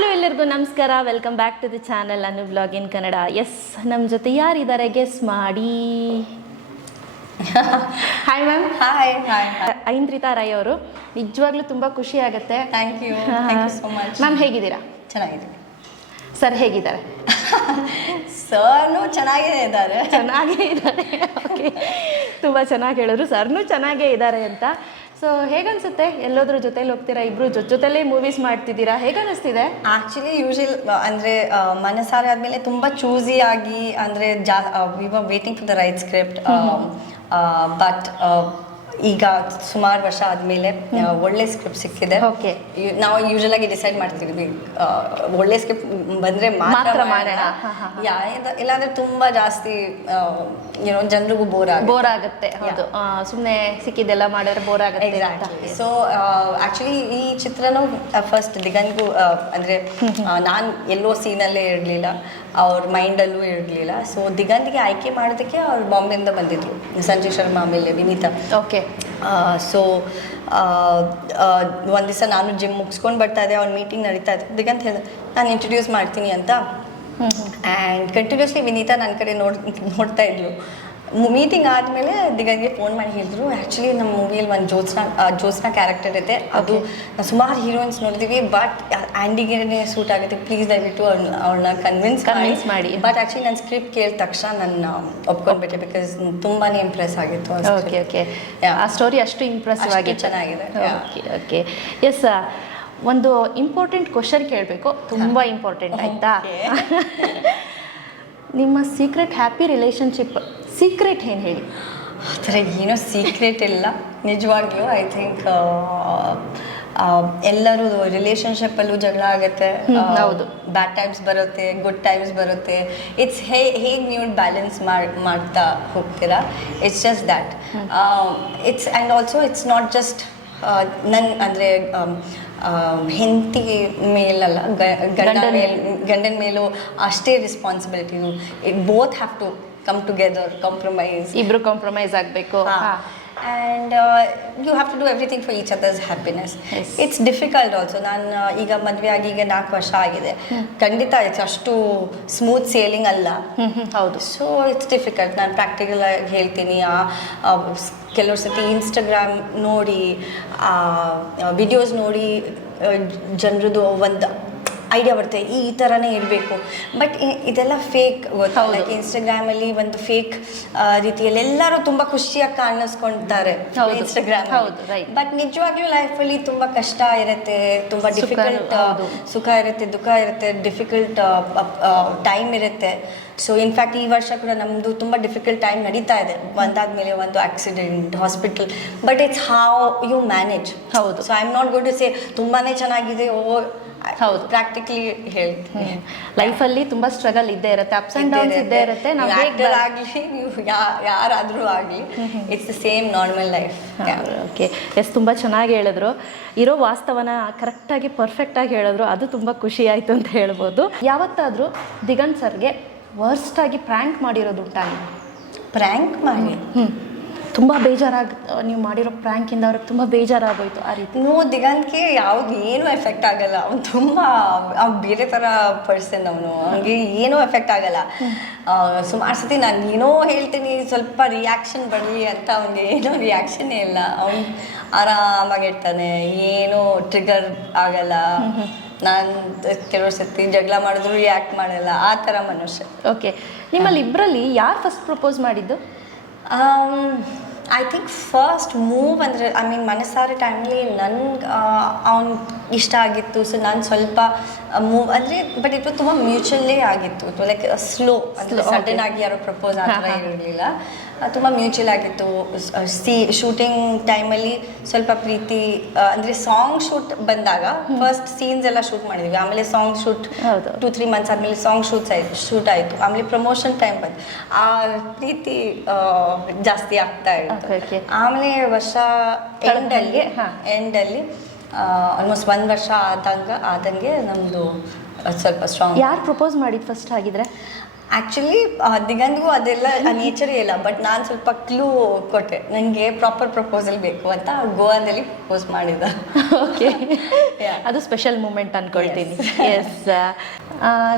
Hello ಎಲ್ಲರಿಗೂ ನಮಸ್ಕಾರ, welcome back to the channel Anu vlog in Kannada. Yes, ನಮ್ಮ ಜೊತೆ ಯಾರಿದ್ದಾರೆ ಗೆಸ್ ಮಾಡಿ. Hi ma'am. Hi Aindrita Ray ಅವರು. ನಿಜವಾಗ್ಲೂ ತುಂಬ ಖುಷಿ ಆಗುತ್ತೆ. Thank you so much. Ma'am ಹೇಗಿದ್ದೀರಾ? ಚೆನ್ನಾಗಿದ್ದೀನಿ. ಸರ್ ಹೇಗಿದ್ದಾರೆ? ಸರ್ನು ಚೆನ್ನಾಗೇ ಇದ್ದಾರೆ. ಓಕೆ, ತುಂಬ ಚೆನ್ನಾಗಿ ಹೇಳಿದ್ರು. ಸರ್ನು ಚೆನ್ನಾಗೇ ಇದ್ದಾರೆ ಅಂತ. ಸೊ ಹೇಗನ್ಸುತ್ತೆ? ಎಲ್ಲೋದ್ರ ಜೊತೆಲಿ ಹೋಗ್ತೀರಾ, ಇಬ್ರು ಜೊತೆಲೇ ಮೂವೀಸ್ ಮಾಡ್ತಿದ್ದೀರಾ, ಹೇಗನ್ನಿಸ್ತಿದೆ? ಆ್ಯಕ್ಚುಲಿ ಯೂಶಲ್ ಅಂದರೆ ಮನಸಾರೆ ಆದಮೇಲೆ ತುಂಬ ಚೂಸಿ ಆಗಿ ಅಂದರೆ we were waiting for the right script. But ಈಗ ಸುಮಾರು ವರ್ಷ ಆದಮೇಲೆ ಒಳ್ಳೆ ಸ್ಕ್ರಿಪ್ಟ್ ಸಿಕ್ಕಿದೆ. ಓಕೆ, ನಾವು ಯೂಶಲ್ ಆಗಿ ಡಿಸೈಡ್ ಮಾಡ್ತಿದ್ವಿ ಒಳ್ಳೆ ಸ್ಕ್ರಿಪ್ಟ್ ಬಂದರೆ ಮಾತ್ರ ಮಾಡೋಣ, ಇಲ್ಲಾಂದರೆ ತುಂಬ ಜಾಸ್ತಿ ಜನರಿಗೂ ಬೋರ್ ಆಗುತ್ತೆ. ಹೌದು, ಸುಮ್ಮನೆ ಸಿಕ್ಕಿದ್ದೆಲ್ಲ ಮಾಡಿದ್ರೆ ಬೋರ್ ಆಗುತ್ತೆ. ಸೊ ಆ್ಯಕ್ಚುಲಿ ಈ ಚಿತ್ರನೂ ಫಸ್ಟ್ ದಿಗಂತ್ಗೂ ಅಂದರೆ ನಾನು ಎಲ್ಲೋ ಸೀನಲ್ಲೇ ಇರಲಿಲ್ಲ, ಅವ್ರ ಮೈಂಡಲ್ಲೂ ಇರಲಿಲ್ಲ. ಸೊ ದಿಗಂತ್ಗೆ ಆಯ್ಕೆ ಮಾಡೋದಕ್ಕೆ ಅವ್ರು ಬಾಂಬೆಯಿಂದ ಬಂದಿದ್ರು, ಸಂಜಯ್ ಶರ್ಮಾ ಆಮೇಲೆ ವಿನೀತಾ. ಓಕೆ. ಸೊ ಒಂದು ದಿವಸ ನಾನು ಜಿಮ್ ಮುಗಿಸ್ಕೊಂಡು ಬರ್ತಾ ಇದ್ದೆ, ಅವ್ನ ಮೀಟಿಂಗ್ ನಡೀತಾ ಇತ್ತು. ದಿಗಂತ್ ಹೇಳಿದೆ ನಾನು ಇಂಟ್ರೊಡ್ಯೂಸ್ ಮಾಡ್ತೀನಿ ಅಂತ. ಆ್ಯಂಡ್ ಕಂಟಿನ್ಯೂಸ್ಲಿ ವಿನೀತಾ ನನ್ನ ಕಡೆ ನೋಡ್ತಾ ಇದ್ಲು. ಮೀಟಿಂಗ್ ಆದಮೇಲೆ ದಿಗಂತ್ಗೆ ಫೋನ್ ಮಾಡಿ ಹೇಳಿದ್ರು, ಆ್ಯಕ್ಚುಲಿ ನಮ್ಮ ಮೂವಿಯಲ್ಲಿ ಒಂದು ಜ್ಯೋತ್ಸ್ನಾ ಕ್ಯಾರೆಕ್ಟರ್ ಇದೆ, ಅದು ಸುಮಾರು ಹೀರೋಯಿನ್ಸ್ ನೋಡಿದ್ದೀವಿ, ಬಟ್ ಆ್ಯಂಡಿಗೆ ಸೂಟ್ ಆಗುತ್ತೆ, ಪ್ಲೀಸ್ ದಯವಿಟ್ಟು ಅವ್ಳನ್ನ ಕನ್ವಿನ್ಸ್ ಮಾಡಿ. ಬಟ್ ಆ್ಯಕ್ಚುಲಿ ನನ್ನ ಸ್ಕ್ರಿಪ್ಟ್ ಕೇಳಿದ ತಕ್ಷಣ ನನ್ನ ಒಪ್ಕೊಂಡ್ಬಿಟ್ಟೆ, ಬಿಕಾಸ್ ತುಂಬಾ ಇಂಪ್ರೆಸ್ ಆಗಿತ್ತು. ಓಕೆ ಓಕೆ, ಆ ಸ್ಟೋರಿ ಅಷ್ಟು ಇಂಪ್ರೆಸಿವ್ ಆಗಿ ಚೆನ್ನಾಗಿದೆ. Okay okay, yes. ಒಂದು ಇಂಪಾರ್ಟೆಂಟ್ ಕ್ವಶನ್ ಕೇಳಬೇಕು, ತುಂಬ ಇಂಪಾರ್ಟೆಂಟ್, ಆಯಿತಾ? ನಿಮ್ಮ ಸೀಕ್ರೆಟ್ ಹ್ಯಾಪಿ ರಿಲೇಷನ್ಶಿಪ್ ಸೀಕ್ರೆಟ್ ಏನು ಹೇಳಿ? ಆ ಥರ ಏನೋ ಸೀಕ್ರೆಟ್ ಇಲ್ಲ ನಿಜವಾಗ್ಲೂ. ಐ ಥಿಂಕ್ ಎಲ್ಲರೂ ರಿಲೇಷನ್ಶಿಪ್ಪಲ್ಲೂ ಜಗಳ ಆಗುತ್ತೆ, ಹೌದು, ಬ್ಯಾಡ್ ಟೈಮ್ಸ್ ಬರುತ್ತೆ, ಗುಡ್ ಟೈಮ್ಸ್ ಬರುತ್ತೆ. ಇಟ್ಸ್ ಹೇಗೆ ನೀವು ಬ್ಯಾಲೆನ್ಸ್ ಮಾಡ್ತಾ ಹೋಗ್ತೀರಾ, it's just that. It's and also it's not just ನನ್ನ ಅಂದರೆ ಹೆಂಡತಿ ಮೇಲಲ್ಲ, ಗಂಡನ ಮೇಲೂ ಅಷ್ಟೇ ರೆಸ್ಪಾನ್ಸಿಬಿಲಿಟಿನು. It both have to come together, compromise, ಇಬ್ರು ಕಾಂಪ್ರಮೈಸ್ ಆಗಬೇಕು. And you have to do everything for each other's happiness. It's difficult also. ನಾನು ಈಗ ಮದುವೆ ಆಗಿ ಈಗ 4 ವರ್ಷ ಆಗಿದೆ, ಖಂಡಿತ ಇಟ್ಸ್ ಅಷ್ಟು ಸ್ಮೂತ್ ಸೇಲಿಂಗ್ ಅಲ್ಲ. ಹೌದು. So it's difficult. ನಾನು ಪ್ರಾಕ್ಟಿಕಲ್ ಆಗಿ ಹೇಳ್ತೀನಿ, ಕೆಲವ್ರ ಸತಿ ಇನ್ಸ್ಟಾಗ್ರಾಮ್ ನೋಡಿ, ವಿಡಿಯೋಸ್ ನೋಡಿ ಜನರದು ಒಂದು ಐಡಿಯಾ ಬರುತ್ತೆ, ಈ ಥರನೇ ಇರಬೇಕು. ಬಟ್ ಇದೆಲ್ಲ ಫೇಕ್, ಗೊತ್ತಾ? ಲೈಕ್ ಇನ್ಸ್ಟಾಗ್ರಾಮಲ್ಲಿ ಒಂದು ಫೇಕ್ ರೀತಿಯಲ್ಲಿ ಎಲ್ಲರೂ ತುಂಬ ಖುಷಿಯಾಗಿ ಕಾಣಿಸ್ಕೊಳ್ತಾರೆ ಇನ್ಸ್ಟಾಗ್ರಾಮ್. ಬಟ್ ನಿಜವಾಗ್ಲೂ ಲೈಫಲ್ಲಿ ತುಂಬ ಕಷ್ಟ ಇರುತ್ತೆ, ತುಂಬ ಡಿಫಿಕಲ್ಟ್, ಸುಖ ಇರುತ್ತೆ, ದುಃಖ ಇರುತ್ತೆ, ಡಿಫಿಕಲ್ಟ್ ಟೈಮ್ ಇರುತ್ತೆ. ಸೊ ಇನ್ಫ್ಯಾಕ್ಟ್ ಈ ವರ್ಷ ಕೂಡ ನಮ್ಮದು ತುಂಬ ಡಿಫಿಕಲ್ಟ್ ಟೈಮ್ ನಡೀತಾ ಇದೆ. ಒಂದಾದ್ಮೇಲೆ ಒಂದು accident, hospital, but it's how you manage. ಹೌದು. So I am not going to say ತುಂಬಾ ಚೆನ್ನಾಗಿದೆ. ಹೌದು, ಪ್ರಾಕ್ಟಿಕಲಿ ಹೇಳ್ತೀನಿ, ಲೈಫಲ್ಲಿ ತುಂಬ ಸ್ಟ್ರಗಲ್ ಇದ್ದೇ ಇರುತ್ತೆ, ಅಪ್ಸ್ ಆ್ಯಂಡ್ ಡೌನ್ಸ್ ಇದ್ದೇ ಇರುತ್ತೆ. ನಾವು ಆಕ್ಟರ್ ಆಗಲಿ, ನೀವು ಯಾರಾದರೂ ಆಗಲಿ, it's the same normal life. Okay, yes, ತುಂಬ ಚೆನ್ನಾಗಿ ಹೇಳಿದ್ರು. ಇರೋ ವಾಸ್ತವನ ಕರೆಕ್ಟಾಗಿ ಪರ್ಫೆಕ್ಟಾಗಿ ಹೇಳಿದ್ರು, ಅದು ತುಂಬ ಖುಷಿ ಆಯಿತು ಅಂತ ಹೇಳ್ಬೋದು. ಯಾವತ್ತಾದರೂ ದಿಗಂತ್ ಸರ್ಗೆ ವರ್ಸ್ಟಾಗಿ ಪ್ರ್ಯಾಂಕ್ ಮಾಡಿರೋದು ಉಂಟಾ? ಪ್ರ್ಯಾಂಕ್ ಮಾಡಿ ತುಂಬ ನೀವು ಮಾಡಿರೋ ಪ್ರ್ಯಾಂಕಿಂದ ಅವ್ರಿಗೆ ತುಂಬ ಬೇಜಾರಾಗೋಯ್ತು ಆ ರೀತಿ? ದಿಗಂತ್ಗೆ ಯಾವ್ದು ಏನೂ ಎಫೆಕ್ಟ್ ಆಗಲ್ಲ. ಅವ್ನು ತುಂಬ ಬೇರೆ ಥರ ಪರ್ಸನ್, ಅವನು ಅವನಿಗೆ ಏನೂ ಎಫೆಕ್ಟ್ ಆಗಲ್ಲ. ಸುಮಾರು ಸತಿ ನಾನು ಏನೋ ಹೇಳ್ತೀನಿ, ಸ್ವಲ್ಪ ರಿಯಾಕ್ಷನ್ ಬರಲಿ ಅಂತ, ಅವನಿಗೆ ಏನೋ ರಿಯಾಕ್ಷನ್ನೇ ಇಲ್ಲ. ಅವನು ಆರಾಮಾಗಿರ್ತಾನೆ, ಏನೂ ಟ್ರಿಗರ್ ಆಗಲ್ಲ. ನಾನು ಕೆಲವರು ಸತಿ ಜಗಳ ಮಾಡಿದ್ರು ರಿಯಾಕ್ಟ್ ಮಾಡಲ್ಲ, ಆ ಥರ ಮನುಷ್ಯ. ಓಕೆ, ನಿಮ್ಮಲ್ಲಿ ಇಬ್ಬರಲ್ಲಿ ಯಾರು ಫಸ್ಟ್ ಪ್ರಪೋಸ್ ಮಾಡಿದ್ದು? ಐ ಥಿಂಕ್ ಫಸ್ಟ್ ಮೂವ್ ಅಂದರೆ ಮನಸಾರೆ ಟೈಮಲ್ಲಿ ನನ್ಗೆ ಅವ್ನು ಇಷ್ಟ ಆಗಿತ್ತು. ಸೊ ನಾನು ಸ್ವಲ್ಪ ಮೂವ್ ಅಂದರೆ, ಬಟ್ ಇದು ತುಂಬ ಮ್ಯೂಚುವಲ್ಲೇ ಆಗಿತ್ತು. ಲೈಕ್ ಸ್ಲೋ, ಅಂದರೆ ಸಡನ್ ಆಗಿ ಯಾರೋ ಪ್ರಪೋಸ್ ಆ ಥರ ಇರಲಿಲ್ಲ, ತುಂಬ ಮ್ಯೂಚುವಲ್ ಆಗಿತ್ತು. ಶೂಟಿಂಗ್ ಟೈಮಲ್ಲಿ ಸ್ವಲ್ಪ ಪ್ರೀತಿ, ಅಂದರೆ ಸಾಂಗ್ ಶೂಟ್ ಬಂದಾಗ ಫಸ್ಟ್ ಸೀನ್ಸ್ ಎಲ್ಲ ಶೂಟ್ ಮಾಡಿದ್ವಿ, ಆಮೇಲೆ ಸಾಂಗ್ ಶೂಟ್ 2-3 ಮಂತ್ಸ್ ಆದಮೇಲೆ ಸಾಂಗ್ ಶೂಟ್ ಆಯಿತು, ಆಮೇಲೆ ಪ್ರಮೋಷನ್ ಟೈಮ್ ಬಂತು, ಆ ಪ್ರೀತಿ ಜಾಸ್ತಿ ಆಗ್ತಾ ಇತ್ತು. ಆಮೇಲೆ ವರ್ಷ ಎಂಡಲ್ಲಿ ಆಲ್ಮೋಸ್ಟ್ 1 ವರ್ಷ ಆದಂಗೆ ನಮ್ಮದು ಸ್ವಲ್ಪ ಸ್ಟ್ರಾಂಗ್. ಯಾರು ಪ್ರಪೋಸ್ ಮಾಡಿದ್ದು ಫಸ್ಟ್ ಆಗಿದ್ರೆ? ಆ್ಯಕ್ಚುಲಿ ದಿಗಂತ್ಗೂ ಅದೆಲ್ಲ ನೇಚರೇ ಇಲ್ಲ, ಬಟ್ ನಾನು ಸ್ವಲ್ಪ ಕ್ಲೂ ಕೊಟ್ಟೆ, ನನಗೆ ಪ್ರಾಪರ್ ಪ್ರಪೋಸಲ್ ಬೇಕು ಅಂತ ಗೋವಾದಲ್ಲಿ ಪ್ರಪೋಸ್ ಮಾಡಿದ. ಓಕೆ, ಅದು ಸ್ಪೆಷಲ್ ಮೂಮೆಂಟ್ ಅಂದ್ಕೊಳ್ತೀನಿ. ಎಸ್,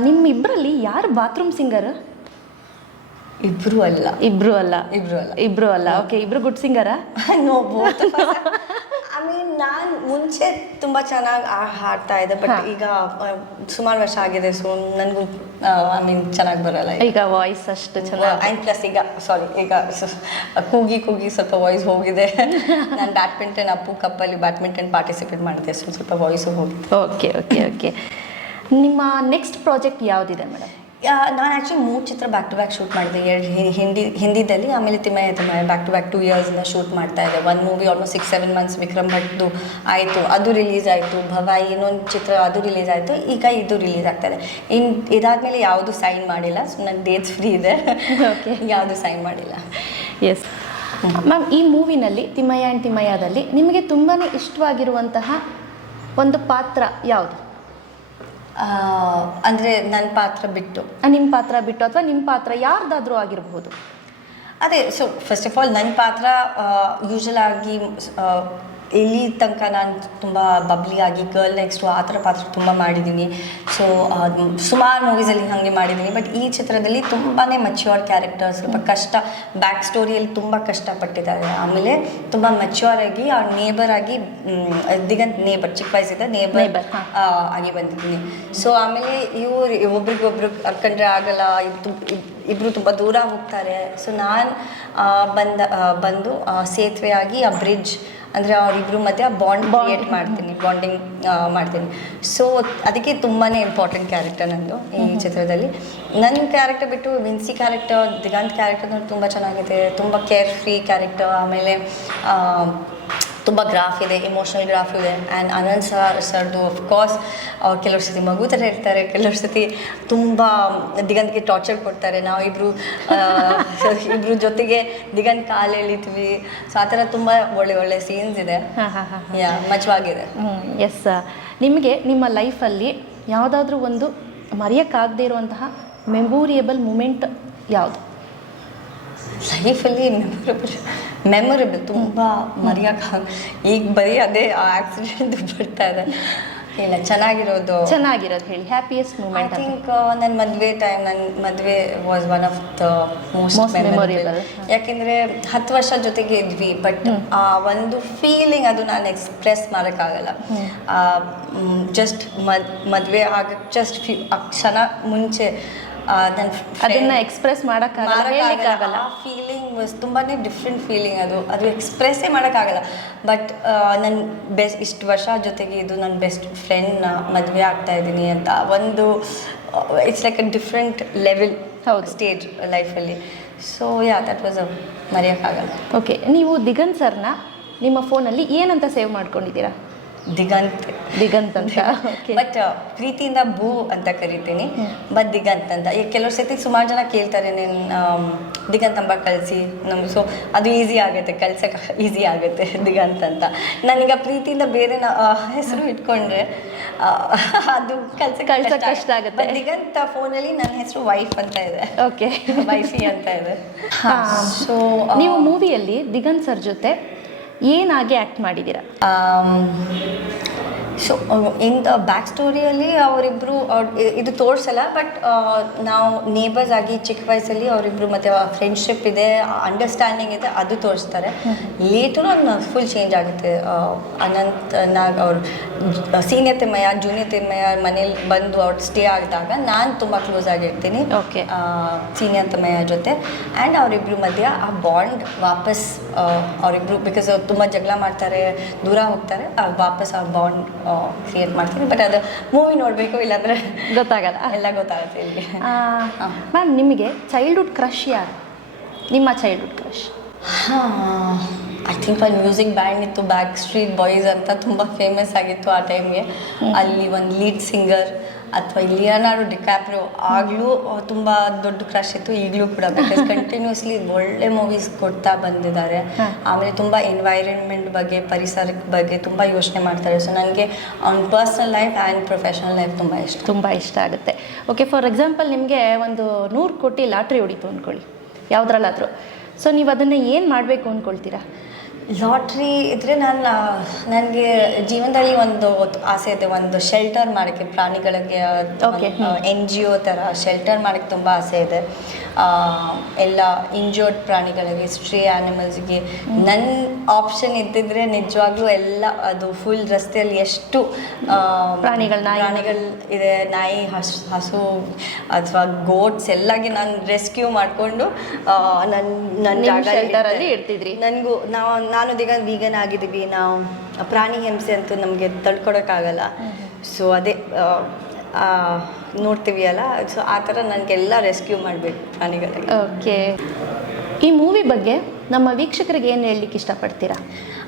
ನಿಮ್ಮಿಬ್ಬರಲ್ಲಿ ಯಾರು ಬಾತ್ರೂಮ್ ಸಿಂಗರ್? ಇಬ್ರು ಅಲ್ಲ. ಓಕೆ, ಇಬ್ರು ಗುಡ್ ಸಿಂಗರಾ? No, both. ಐ ಮೀನ್ ನಾನು ಮುಂಚೆ ತುಂಬ ಚೆನ್ನಾಗಿ ಹಾಡ್ತಾ ಇದ್ದೆ, ಬಟ್ ಈಗ ಸುಮಾರು ವರ್ಷ ಆಗಿದೆ, ಸೊ ನನಗೂ ಐ ಮೀನ್ ಚೆನ್ನಾಗಿ ಬರಲ್ಲ ಈಗ ವಾಯ್ಸ್ ಅಷ್ಟು ಚೆನ್ನಾಗಿ. ಆ್ಯಂಡ್ ಪ್ಲಸ್ ಈಗ ಕೂಗಿ ಸ್ವಲ್ಪ ವಾಯ್ಸ್ ಹೋಗಿದೆ. ನಾನು ಬ್ಯಾಡ್ಮಿಂಟನ್ ಅಪ್ಪು ಕಪ್ಪಲ್ಲಿ ಬ್ಯಾಡ್ಮಿಂಟನ್ ಪಾರ್ಟಿಸಿಪೇಟ್ ಮಾಡಿದೆ, ಸೊ ಸ್ವಲ್ಪ ವಾಯ್ಸು ಹೋಗಿದೆ. ಓಕೆ. ನಿಮ್ಮ ನೆಕ್ಸ್ಟ್ ಪ್ರಾಜೆಕ್ಟ್ ಯಾವುದಿದೆ ಮೇಡಮ್? ನಾನು ಆ್ಯಕ್ಚುಲಿ 3 ಚಿತ್ರ ಬ್ಯಾಕ್ ಟು ಬ್ಯಾಕ್ ಶೂಟ್ ಮಾಡಿದೆ. 2 ಹಿಂದಿದಲ್ಲಿ, ಆಮೇಲೆ thimmaya ಬ್ಯಾಕ್ ಟು ಬ್ಯಾಕ್ 2 ಇಯರ್ಸಿಂದ ಶೂಟ್ ಮಾಡ್ತಾ ಇದ್ದೆ. 1 ಮೂವಿ ಆಲ್ಮೋಸ್ಟ್ 6-7 ಮಂತ್ಸ್ ವಿಕ್ರಮ್ ಭಟ್ದು ಆಯಿತು, ಅದು ರಿಲೀಸ್ ಆಯಿತು. ಭವಾಯಿ ಇನ್ನೊಂದು ಚಿತ್ರ ಅದು ರಿಲೀಸ್ ಆಯಿತು. ಈಗ ಇದು ರಿಲೀಸ್ ಆಗ್ತಾಯಿದೆ. ಇದಾದಮೇಲೆ ಯಾವುದು ಸೈನ್ ಮಾಡಿಲ್ಲ, ಸೊ ನನ್ನ ಡೇಟ್ಸ್ ಫ್ರೀ ಇದೆ. ಓಕೆ, ಯಾವುದು ಸೈನ್ ಮಾಡಿಲ್ಲ. ಎಸ್ ಮ್ಯಾಮ್, ಈ ಮೂವಿನಲ್ಲಿ thimmaya ಆ್ಯಂಡ್ thimmaya ನಿಮಗೆ ತುಂಬಾ ಇಷ್ಟವಾಗಿರುವಂತಹ ಒಂದು ಪಾತ್ರ ಯಾವುದು? ಅಂದರೆ ನನ್ನ ಪಾತ್ರ ಬಿಟ್ಟು, ನಿಮ್ಮ ಪಾತ್ರ ಬಿಟ್ಟು ಅಥವಾ ನಿಮ್ಮ ಪಾತ್ರ ಯಾರ್ದಾದ್ರೂ ಆಗಿರಬಹುದು. ಅದೇ, ಸೊ ಫಸ್ಟ್ ಆಫ್ ಆಲ್ ನನ್ನ ಪಾತ್ರ ಯೂಶಲ್ ಆಗಿ ಇಲ್ಲಿ ತನಕ ನಾನು ತುಂಬ ಬಬ್ಲಿಯಾಗಿ ಗರ್ಲ್ ನೆಕ್ಸ್ಟು ಆ ಥರ ಪಾತ್ರ ತುಂಬ ಮಾಡಿದ್ದೀನಿ. ಸೊ ಸುಮಾರು ಮೂವೀಸಲ್ಲಿ ಹಾಗೆ ಮಾಡಿದ್ದೀನಿ. ಬಟ್ ಈ ಚಿತ್ರದಲ್ಲಿ ತುಂಬಾ ಮೆಚ್ಯೂರ್ ಕ್ಯಾರೆಕ್ಟರ್, ಸ್ವಲ್ಪ ಕಷ್ಟ ಬ್ಯಾಕ್ ಸ್ಟೋರಿಯಲ್ಲಿ ತುಂಬ ಕಷ್ಟಪಟ್ಟಿದ್ದಾರೆ. ಆಮೇಲೆ ತುಂಬ ಮೆಚ್ಯೂರ್ ಆಗಿ ಅವ್ರ ನೇಬರ್ ಆಗಿ, ದಿಗಂತ್ ನೇಬರ್, ಚಿಕ್ಕ ವಯಸ್ಸಿದ್ದ ನೇಬರ್ ಆಗಿ ಬಂದಿದ್ದೀನಿ. ಸೊ ಆಮೇಲೆ ಒಬ್ರಿಗೊಬ್ರು ಕರ್ಕೊಂಡ್ರೆ ಆಗಲ್ಲ, ಇಬ್ಬರು ತುಂಬ ದೂರ ಹೋಗ್ತಾರೆ. ಸೊ ನಾನು ಬಂದು ಸೇತುವೆಯಾಗಿ ಆ ಬ್ರಿಡ್ಜ್, ಅಂದರೆ ಅವರಿಬ್ಬರು ಮಧ್ಯೆ ಬಾಂಡಿಂಗ್ ಮಾಡ್ತೀನಿ. ಸೊ ಅದಕ್ಕೆ ತುಂಬಾ ಇಂಪಾರ್ಟೆಂಟ್ ಕ್ಯಾರೆಕ್ಟರ್ ನಂದು ಈ ಚಿತ್ರದಲ್ಲಿ. ನನ್ನ ಕ್ಯಾರೆಕ್ಟರ್ ಬಿಟ್ಟು ವಿನ್ಸಿ ಕ್ಯಾರೆಕ್ಟರ್, ದಿಗಂತ್ ಕ್ಯಾರೆಕ್ಟರ್ ತುಂಬ ಚೆನ್ನಾಗಿದೆ. ತುಂಬ ಕೇರ್ ಫ್ರೀ ಕ್ಯಾರೆಕ್ಟರ್. ಆಮೇಲೆ ತುಂಬ ಗ್ರಾಫ್ ಇದೆ, ಇಮೋಷ್ನಲ್ ಗ್ರಾಫ್ ಇದೆ. ಆ್ಯಂಡ್ ಆನಂದ್ ಸರ್ದು ಆಫ್ಕೋರ್ಸ್ ಅವ್ರು ಕೆಲವ್ರ ಸತಿ ಮಗು ಥರ ಇರ್ತಾರೆ, ಕೆಲವ್ರ ಸತಿ ತುಂಬ ದಿಗಂತ್ಗೆ ಟಾರ್ಚರ್ ಕೊಡ್ತಾರೆ. ನಾವು ಇಬ್ರು ಜೊತೆಗೆ ದಿಗಂತ್ ಕಾಲು ಎಳಿತೀವಿ. ಸೊ ಆ ಥರ ತುಂಬ ಒಳ್ಳೆ ಸೀನ್ಸ್ ಇದೆ. ಮಜವಾಗಿದೆ. ಎಸ್, ನಿಮಗೆ ನಿಮ್ಮ ಲೈಫಲ್ಲಿ ಯಾವುದಾದ್ರೂ ಒಂದು ಮರೆಯೋಕ್ಕಾಗದೇ ಇರುವಂತಹ ಮೆಮೊರಿಯಬಲ್ ಮೂಮೆಂಟ್ ಯಾವುದು? ಲೈಫಲ್ಲಿ ಮೆಮೊರೇಬಲ್ ತುಂಬ ಮರೆಯೋಕ್ಕೆ, ಈಗ ಬರೀ ಅದೇ ಆಕ್ಸಿಡೆಂಟ್ ಬರ್ತಾ ಇದೆ. ಇಲ್ಲ, ಚೆನ್ನಾಗಿರೋದು ಹೇಳಿ, ಹ್ಯಾಪಿಯೆಸ್ಟ್ ಮೂಮೆಂಟ್. ಐ ಥಿಂಕ್ ನನ್ನ ಮದುವೆ was one of the most memorable. ಯಾಕೆಂದರೆ 10 ವರ್ಷ ಜೊತೆಗೆ ಇದ್ವಿ, ಬಟ್ ಆ ಒಂದು ಫೀಲಿಂಗ್ ಅದು ನಾನು ಎಕ್ಸ್ಪ್ರೆಸ್ ಮಾಡೋಕ್ಕಾಗಲ್ಲ. ಜಸ್ಟ್ ಮದುವೆ ಆಗಕ್ಕೆ ಜಸ್ಟ್ ಕ್ಷಣ ಮುಂಚೆ ಅದನ್ನ ಎಕ್ಸ್ಪ್ರೆಸ್ ಮಾಡೋಕ್ಕಾಗಲ್ಲ. ಆ ಫೀಲಿಂಗ್ ವಾಸ್ ತುಂಬಾ ಡಿಫ್ರೆಂಟ್ ಫೀಲಿಂಗ್. ಅದು ಎಕ್ಸ್ಪ್ರೆಸ್ಸೇ ಮಾಡೋಕ್ಕಾಗಲ್ಲ. ಬಟ್ ನನ್ನ ಇಷ್ಟು ವರ್ಷ ಜೊತೆಗೆ ಇದು ನನ್ನ ಬೆಸ್ಟ್ ಫ್ರೆಂಡ್ನ ಮದುವೆ ಆಗ್ತಾ ಇದ್ದೀನಿ ಅಂತ ಒಂದು it's like a different level stage ಲೈಫಲ್ಲಿ. ಸೊ ದಟ್ ವಾಸ್ ಮರೆಯೋಕ್ಕಾಗಲ್ಲ. ಓಕೆ, ನೀವು ದಿಗಂತ್ ಸರ್ನ ನಿಮ್ಮ ಫೋನಲ್ಲಿ ಏನಂತ ಸೇವ್ ಮಾಡ್ಕೊಂಡಿದ್ದೀರಾ? ದಿಗಂತ್ ಅಂತ. ಬಟ್ ಪ್ರೀತಿಯಿಂದ ಭೂ ಅಂತ ಕರಿತೀನಿ, ಬಟ್ ದಿಗಂತ್ ಅಂತ. ಈಗ ಕೆಲವ್ರ ಸತಿ ಸುಮಾರು ಜನ ಕೇಳ್ತಾರೆ, ನೀನು ದಿಗಂತ್ ನಂಬರ್ ಕಳಿಸಿ ನಮ್ಗೆ. ಸೊ ಅದು ಈಸಿ ಆಗುತ್ತೆ, ಕಳ್ಸಕ್ಕೆ ಈಸಿ ಆಗುತ್ತೆ ದಿಗಂತ್ ಅಂತ. ನಾನೀಗ ಪ್ರೀತಿಯಿಂದ ಬೇರೆ ಹೆಸರು ಇಟ್ಕೊಂಡ್ರೆ ಅದು ಕಳ್ಸಕ್ಕೆ ಕಷ್ಟ ಆಗುತ್ತೆ. ದಿಗಂತ್ ಫೋನಲ್ಲಿ ನನ್ನ ಹೆಸರು ವೈಫ್ ಅಂತ ಇದೆ. ಓಕೆ, ವೈಫಿ ಅಂತ ಇದೆ. ಸೊ ನೀವು ಮೂವಿಯಲ್ಲಿ ದಿಗಂತ್ ಸರ್ ಜೊತೆ ಏನಾಗಿ ಆ್ಯಕ್ಟ್ ಮಾಡಿದ್ದೀರಾ? ಸೊ ಇನ್ ದ ಬ್ಯಾಕ್ ಸ್ಟೋರಿಯಲ್ಲಿ ಅವರಿಬ್ಬರು ಇದು ತೋರಿಸಲ್ಲ, ಬಟ್ ನಾವು ನೇಬರ್ಸ್ ಆಗಿ ಚಿಕ್ಕ ವಯಸ್ಸಲ್ಲಿ ಅವರಿಬ್ಬರು ಮತ್ತು ಫ್ರೆಂಡ್ಶಿಪ್ ಇದೆ, ಅಂಡರ್ಸ್ಟ್ಯಾಂಡಿಂಗ್ ಇದೆ, ಅದು ತೋರಿಸ್ತಾರೆ. ಲೇಟರು ಅದು ಫುಲ್ ಚೇಂಜ್ ಆಗುತ್ತೆ. ಅನಂತ್ ನಾಗ್ ಅವ್ರು ಸೀನಿಯರ್ ತಿಮ್ಮಯ್ಯ ಜೂನಿಯರ್ ತಿಮ್ಮಯ್ಯ ಮನೇಲಿ ಬಂದು ಅವ್ರು ಸ್ಟೇ ಆಗಿದಾಗ ನಾನು ತುಂಬ ಕ್ಲೋಸ್ ಆಗಿರ್ತೀನಿ ಸೀನಿಯರ್ ತಿಮ್ಮಯ್ಯ ಜೊತೆ. ಆ್ಯಂಡ್ ಅವರಿಬ್ಬರು ಮಧ್ಯೆ ಆ ಬಾಂಡ್ ವಾಪಸ್ ಅವರಿಬ್ಬರು, ಬಿಕಾಸ್ ಅವ್ರು ತುಂಬ ಜಗಳ ಮಾಡ್ತಾರೆ, ದೂರ ಹೋಗ್ತಾರೆ, ವಾಪಸ್ ಆ ಬಾಂಡ್ ಕ್ರಿಯೇಟ್ ಮಾಡ್ತೀನಿ. ಬಟ್ ಅದು ಮೂವಿ ನೋಡಬೇಕು, ಇಲ್ಲಾಂದರೆ ಗೊತ್ತಾಗಲ್ಲ, ಎಲ್ಲ ಗೊತ್ತಾಗುತ್ತೆ ಇಲ್ಲಿ. ಮ್ಯಾಮ್, ನಿಮಗೆ ಚೈಲ್ಡ್ಹುಡ್ ಕ್ರಶ್ ಯಾರು? ನಿಮ್ಮ ಚೈಲ್ಡ್ಹುಡ್ ಕ್ರಶ್? ಐ ಥಿಂಕ್ ಒಂದು ಮ್ಯೂಸಿಕ್ ಬ್ಯಾಂಡ್ ಇತ್ತು, ಬ್ಯಾಕ್ ಸ್ಟ್ರೀಟ್ ಬಾಯ್ಸ್ ಅಂತ, ತುಂಬ ಫೇಮಸ್ ಆಗಿತ್ತು ಆ ಟೈಮ್ಗೆ. ಅಲ್ಲಿ ಒಂದು ಲೀಡ್ ಸಿಂಗರ್ ಅಥವಾ ಲಿಯೋನಾರ್ಡೋ ಡಿಕ್ಯಾಪ್ರಿಯೋ ಆಗಲೂ ತುಂಬ ದೊಡ್ಡ ಕ್ರಶ್ ಇತ್ತು, ಈಗಲೂ ಕೂಡ. ಬಿಕಾಸ್ ಕಂಟಿನ್ಯೂಸ್ಲಿ ಒಳ್ಳೆ ಮೂವೀಸ್ ಕೊಡ್ತಾ ಬಂದಿದ್ದಾರೆ. ಆಮೇಲೆ ತುಂಬ ಎನ್ವೈರನ್ಮೆಂಟ್ ಬಗ್ಗೆ, ಪರಿಸರದ ಬಗ್ಗೆ ತುಂಬ ಯೋಚನೆ ಮಾಡ್ತಾರೆ. ಸೊ ನನಗೆ ಅವ್ನ personal life and professional life ತುಂಬ ಇಷ್ಟ ಆಗುತ್ತೆ. ಓಕೆ, ಫಾರ್ ಎಕ್ಸಾಂಪಲ್ ನಿಮಗೆ ಒಂದು 100 ಕೋಟಿ ಲಾಟ್ರಿ ಹೊಡಿತು ಅಂದ್ಕೊಳ್ಳಿ, ಯಾವುದ್ರಲ್ಲಾದರೂ. ಸೊ ನೀವು ಅದನ್ನು ಏನು ಮಾಡಬೇಕು ಅಂದ್ಕೊಳ್ತೀರಾ? ಲಾಟ್ರಿ ಇದ್ದರೆ ನನಗೆ ಜೀವನದಲ್ಲಿ ಒಂದು ಆಸೆ ಇದೆ, ಒಂದು ಶೆಲ್ಟರ್ ಮಾಡೋಕ್ಕೆ, ಪ್ರಾಣಿಗಳಿಗೆ NGO ಥರ ಶೆಲ್ಟರ್ ಮಾಡೋಕ್ಕೆ ತುಂಬ ಆಸೆ ಇದೆ. ಎಲ್ಲ ಇಂಜೋರ್ಡ್ ಪ್ರಾಣಿಗಳಿಗೆ, ಸ್ಟ್ರೇ ಆ್ಯನಿಮಲ್ಸ್ಗೆ ನನ್ನ ಆಪ್ಷನ್ ಇದ್ದಿದ್ರೆ ನಿಜವಾಗ್ಲೂ ಎಲ್ಲ ಅದು ಫುಲ್ ರಸ್ತೆಯಲ್ಲಿ ಎಷ್ಟು ಪ್ರಾಣಿಗಳು ಇದೆ, ನಾಯಿ, ಹಸು ಅಥವಾ ಗೋಟ್ಸ್ ಎಲ್ಲಾಗಿ ನಾನು ರೆಸ್ಕ್ಯೂ ಮಾಡಿಕೊಂಡು ನನ್ನ ಶೆಲ್ಟರಲ್ಲಿ ಇಡ್ತಿದ್ರಿ. ನಾನು ವೀಗನ್ ಆಗಿದ್ದೀವಿ, ನಾವು ಪ್ರಾಣಿ ಹಿಂಸೆ ಅಂತೂ ನಮಗೆ ತಡ್ಕೊಡೋಕ್ಕಾಗಲ್ಲ. ಸೊ ಅದೇ ನೋಡ್ತೀವಿ ಅಲ್ಲ, ಸೊ ಆ ಥರ ನನಗೆಲ್ಲ ರೆಸ್ಕ್ಯೂ ಮಾಡಬೇಕು ಪ್ರಾಣಿಗಳಿಗೆ. ಓಕೆ, ಈ ಮೂವಿ ಬಗ್ಗೆ ನಮ್ಮ ವೀಕ್ಷಕರಿಗೆ ಏನು ಹೇಳಲಿಕ್ಕೆ ಇಷ್ಟಪಡ್ತೀರಾ?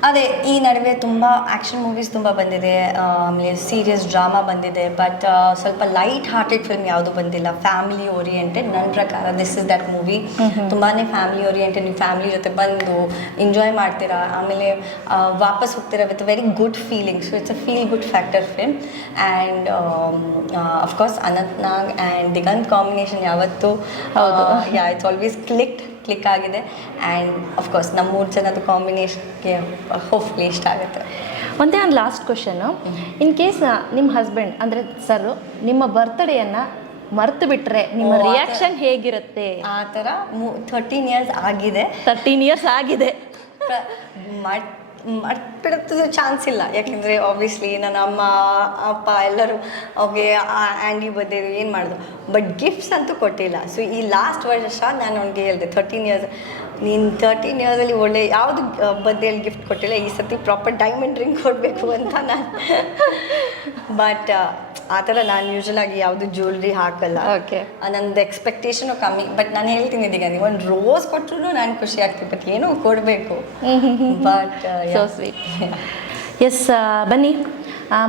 ಅದೇ ಈ ನಡುವೆ ತುಂಬ ಆ್ಯಕ್ಷನ್ ಮೂವೀಸ್ ತುಂಬ ಬಂದಿದೆ, ಆಮೇಲೆ ಸೀರಿಯಸ್ ಡ್ರಾಮಾ ಬಂದಿದೆ, ಬಟ್ ಸ್ವಲ್ಪ ಲೈಟ್ ಹಾರ್ಟೆಡ್ ಫಿಲ್ಮ್ ಯಾವುದು ಬಂದಿಲ್ಲ, ಫ್ಯಾಮಿಲಿ ಓರಿಯೆಂಟೆಡ್. ನನ್ನ ಪ್ರಕಾರ ದಿಸ್ ಇಸ್ ದಟ್ ಮೂವಿ. ತುಂಬಾ ಫ್ಯಾಮಿಲಿ ಓರಿಯೆಂಟೆಡ್, ನೀವು ಫ್ಯಾಮಿಲಿ ಜೊತೆ ಬಂದು ಎಂಜಾಯ್ ಮಾಡ್ತೀರಾ, ಆಮೇಲೆ ವಾಪಸ್ ಹೋಗ್ತೀರಾ with very good feelings. So it's a feel good factor film. And of course Anant Nag and Diganth combination ಯಾವತ್ತೂ ಇಟ್ಸ್ ಆಲ್ವೇಸ್ ಕ್ಲಿಕ್ ಆಗಿದೆ. ಆ್ಯಂಡ್ ಅಫ್ಕೋರ್ಸ್ ನಮ್ಮ 3 ಜನದ ಕಾಂಬಿನೇಷನ್ಗೆ ಹೋಪ್ಫುಲಿ ಇಷ್ಟ ಆಗುತ್ತೆ. ಒಂದೇ ಒಂದು ಲಾಸ್ಟ್ ಕ್ವಶನು, ಇನ್ ಕೇಸ್ ನಿಮ್ಮ ಹಸ್ಬೆಂಡ್ ಅಂದರೆ ಸರ್ ನಿಮ್ಮ ಬರ್ತ್ಡೇಯನ್ನು ಮರ್ತು ಬಿಟ್ಟರೆ ನಿಮ್ಮ ರಿಯಾಕ್ಷನ್ ಹೇಗಿರುತ್ತೆ? ಆ ಥರ 13 ಇಯರ್ಸ್ ಆಗಿದೆ. 13 ಇಯರ್ಸ್ ಆಗಿದೆ, ಮರ್ತ್ಬಿಡೋದು ಚಾನ್ಸ್ ಇಲ್ಲ. ಯಾಕೆಂದರೆ ಆಬ್ವಿಯಸ್ಲಿ ನನ್ನ ಅಮ್ಮ ಅಪ್ಪ ಎಲ್ಲರೂ ಅವ್ರಿಗೆ ಆ್ಯಂಡಿ ಬರ್ಡೇ ಏನು ಮಾಡೋದು, ಬಟ್ ಗಿಫ್ಟ್ಸ್ ಅಂತೂ ಕೊಟ್ಟಿಲ್ಲ. ಸೊ ಈ ಲಾಸ್ಟ್ ವರ್ಷ ನಾನು ಅವ್ನಿಗೆ ಹೇಳಿದೆ 13 ಇಯರ್ಸ್, ನೀನು 13 ಇಯರ್ಸಲ್ಲಿ ಒಳ್ಳೆ ಯಾವುದು ಬರ್ಡೇಲಿ ಗಿಫ್ಟ್ ಕೊಟ್ಟಿಲ್ಲ, ಈ ಸತಿ ಪ್ರಾಪರ್ ಡೈಮಂಡ್ ರಿಂಗ್ ಕೊಡಬೇಕು ಅಂತ ನಾನು. ಬಟ್ ಆ ಥರ ನಾನು ಯೂಶ್ವಲಾಗಿ ಯಾವುದು ಜ್ಯುವೆಲ್ರಿ ಹಾಕಲ್ಲ. ಓಕೆ, ನಂದು ಎಕ್ಸ್ಪೆಕ್ಟೇಷನು ಕಮ್ಮಿ. ಬಟ್ ನಾನು ಹೇಳ್ತೀನಿ ಇದೀಗ, ನೀವು ಒಂದು ರೋಸ್ ಕೊಟ್ಟರು ನಾನು ಖುಷಿ ಆಗ್ತೀನಿ, ಬಟ್ ಏನೋ ಕೊಡಬೇಕು. But so sweet. ಎಸ್, ಬನ್ನಿ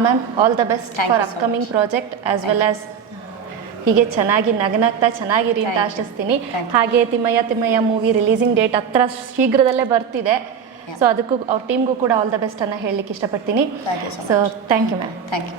ma'am, all the best for upcoming project as well as ಹೀಗೆ ಚೆನ್ನಾಗಿ ನಗನಾಗ್ತಾ ಚೆನ್ನಾಗಿರಿ ಅಂತ ಆಶಿಸ್ತೀನಿ. ಹಾಗೆ ತಿಮ್ಮಯ್ಯ ಮೂವಿ ರಿಲೀಸಿಂಗ್ ಡೇಟ್ ಹತ್ರ ಶೀಘ್ರದಲ್ಲೇ ಬರ್ತಿದೆ. ಸೊ ಅದಕ್ಕೂ ಅವ್ರ ಟೀಮ್ಗೂ ಕೂಡ ಆಲ್ ದ ಬೆಸ್ಟ್ ಅನ್ನು ಹೇಳಲಿಕ್ಕೆ ಇಷ್ಟಪಡ್ತೀನಿ. So thank you ma'am. Thank you.